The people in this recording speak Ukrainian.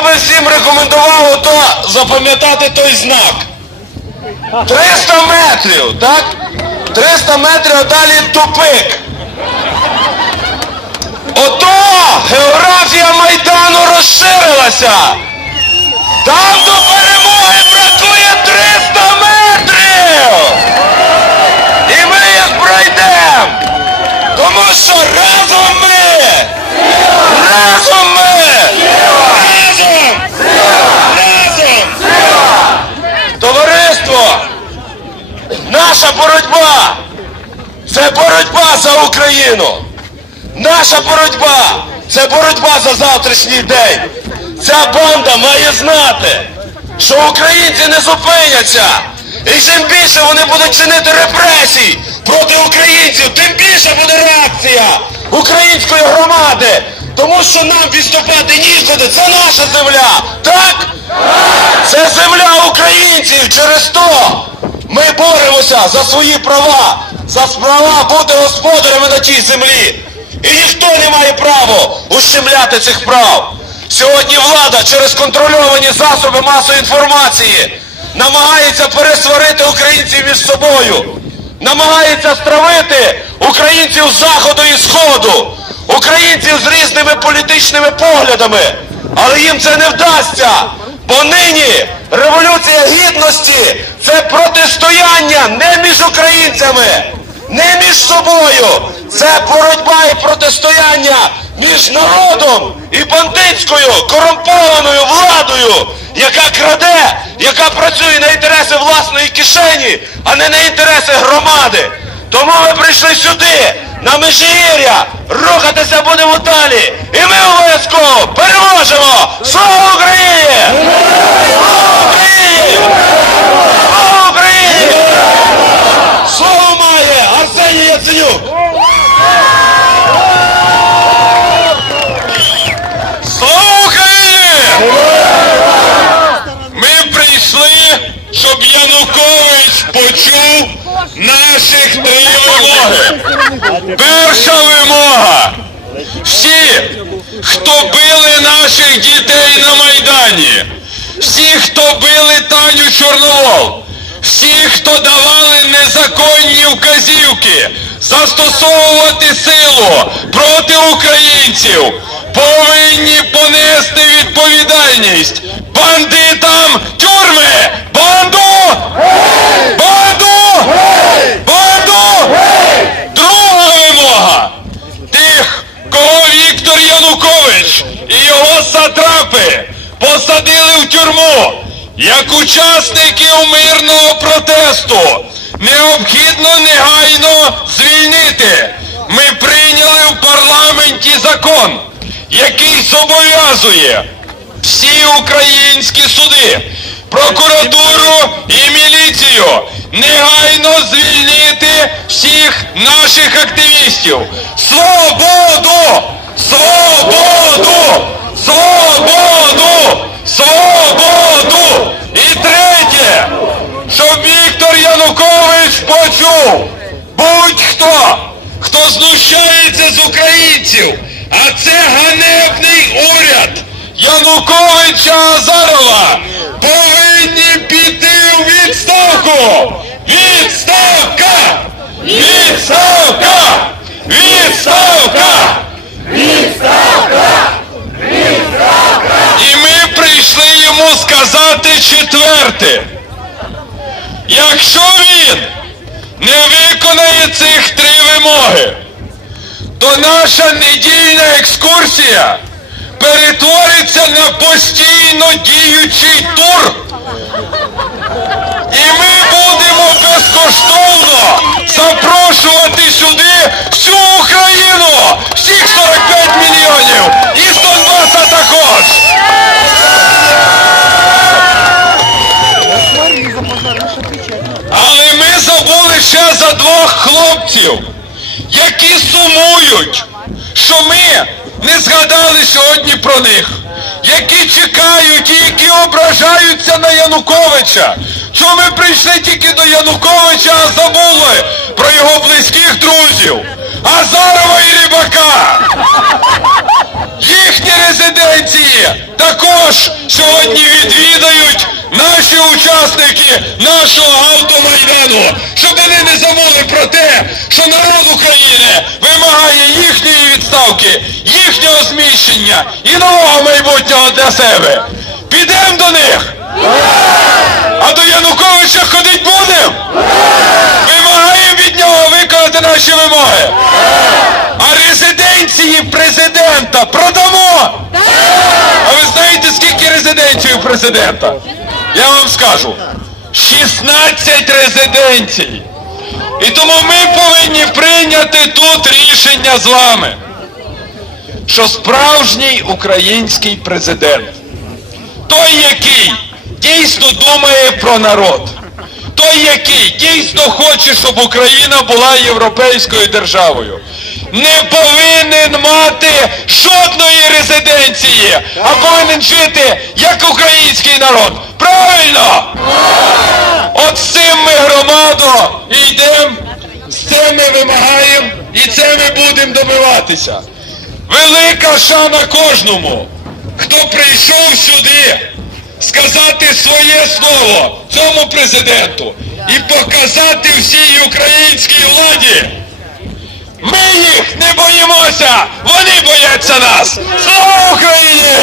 я би всім рекомендував ото запам'ятати той знак. 300 метрів, так? 300 метрів, а далі тупик. Ото географія Майдану розширилася. Там до перемоги бракує 300 метрів. І ми їх пройдемо. Тому що разом ми. Разом ми. Разом. Разом. Товариство. Наша боротьба. Це боротьба за Україну. Наша боротьба це боротьба за завтрашній день. Ця банда має знати, що українці не зупиняться. І чим більше вони будуть чинити репресій проти українців, тим більше буде реакція української громади. Тому що нам відступати нікуди. Це наша земля. Так? Це земля українців. Через то боремося за свої права, за права бути господарями на тій землі. І ніхто не має права ущемляти цих прав. Сьогодні влада через контрольовані засоби масової інформації намагається пересварити українців між собою, намагається стравити українців з заходу і сходу, українців з різними політичними поглядами. Але їм це не вдасться. Бо нині революція гідності це протистояння не між українцями, не між собою. Це боротьба і протистояння між народом і бандитською корумпованою владою, яка краде, яка працює на інтереси власної кишені, а не на інтереси громади. Тому ми прийшли сюди, на Межигір'я, рухатися будемо далі. І ми обов'язково переможемо! Слава Україні! Янукович почув наших три вимоги. Перша вимога. Всі, хто били наших дітей на Майдані, всі, хто били Таню Чорновол, всі, хто давали незаконні вказівки застосовувати силу проти українців, повинні понести відповідальність. Бандитам тюрми! Банду! Банду! Банду! Друга вимога! Тих, кого Віктор Янукович і його сатрапи посадили в тюрму як учасників мирного протесту. Необхідно негайно звільнити. Ми прийняли в парламенті закон, який зобов'язує всі українські суди, прокуратуру і міліцію негайно звільнити всіх наших активістів. Свободу! Свободу! Свободу! Свободу! І третє, щоб Віктор Янукович почув будь-хто, хто знущається з українців, а це ганебний уряд Януковича Азарова повинні піти у відставку! Відставка! Відставка! Відставка! Відставка! Відставка! І ми прийшли йому сказати четверте. Якщо він не виконає цих три вимоги, то наша недільна екскурсія перетвориться на постійно діючий тур. І ми будемо безкоштовно запрошувати сюди всю Україну, всіх 45 мільйонів і з Донбаса також. Але ми забули ще за двох хлопців, які сумують, що ми не згадали сьогодні про них, які чекають і які ображаються на Януковича. Що ми прийшли тільки до Януковича, а забули про його близьких друзів, Азарова і Рибака. Їхні резиденції також сьогодні відвідають наші учасники нашого автомайдану, щоб вони не забули про те, що народ України вимагає їхньої відставки, їхнього зміщення і нового майбутнього для себе. Підемо до них. А до Януковича ходить будемо? Вимагаємо від нього виконати наші вимоги. А резиденції президента продамо. А ви знаєте, скільки резиденцій у президента? Я вам скажу. 16 резиденцій. І тому ми повинні прийняти тут рішення з вами, що справжній український президент, той, який дійсно думає про народ, той, який дійсно хоче, щоб Україна була європейською державою, не повинен мати жодної резиденції, а повинен жити як український народ. Правильно! От з цим ми громадо йдемо, з цим ми вимагаємо і це ми будемо добиватися. Велика шана кожному, хто прийшов сюди сказати своє слово цьому президенту і показати всій українській владі не боїмося, вони бояться нас. Слава Україні!